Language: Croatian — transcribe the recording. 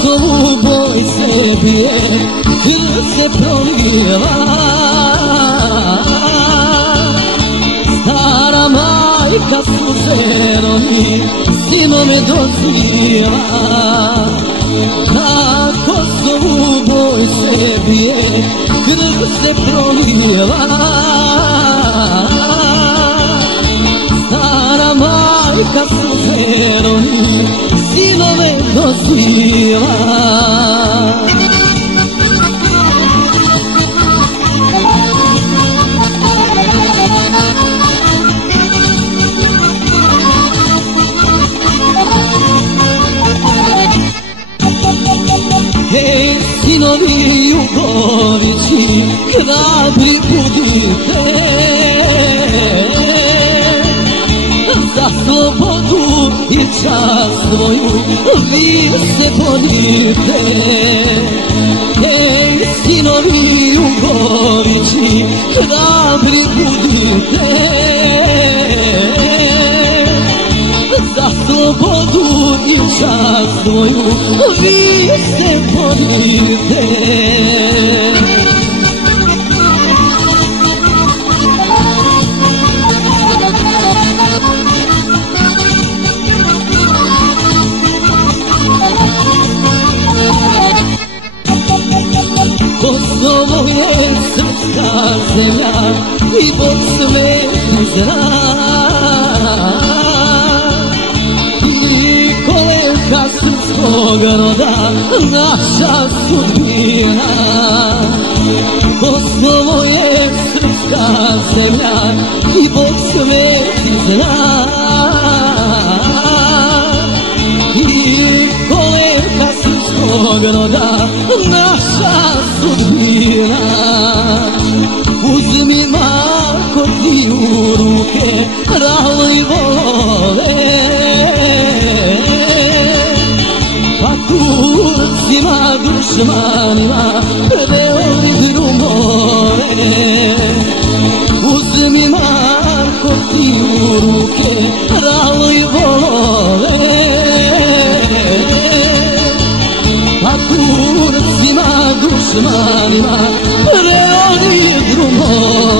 Kosovu boj se bije, krv se proliva. Stara majka suzerom i sinome doziva. Na Kosovu boj se bije, krv se proliva. Stara majka suzerom i sinove doziva. Hej, sinovi Jugovići, hrabri budite, za slobodu i čast svoju vi se borite. Hej, sinovi Jugovići, hrabri budite, za slobodu i čast svoju vi se borite. Kosovo je srpska zemlja i Bog sveti znak. I kolevka srpskog roda, naša sudbina. Kosovo je srpska zemlja i Bog sveti znak. I kolevka srpskog roda, naša sudbina. Uzmi Marko ti u ruke ralo i volove, pa Turcima dušmanima preori drumove. Uzmi Marko ti u ruke ralo i volove, pa Turcima dušmanima preori drumove.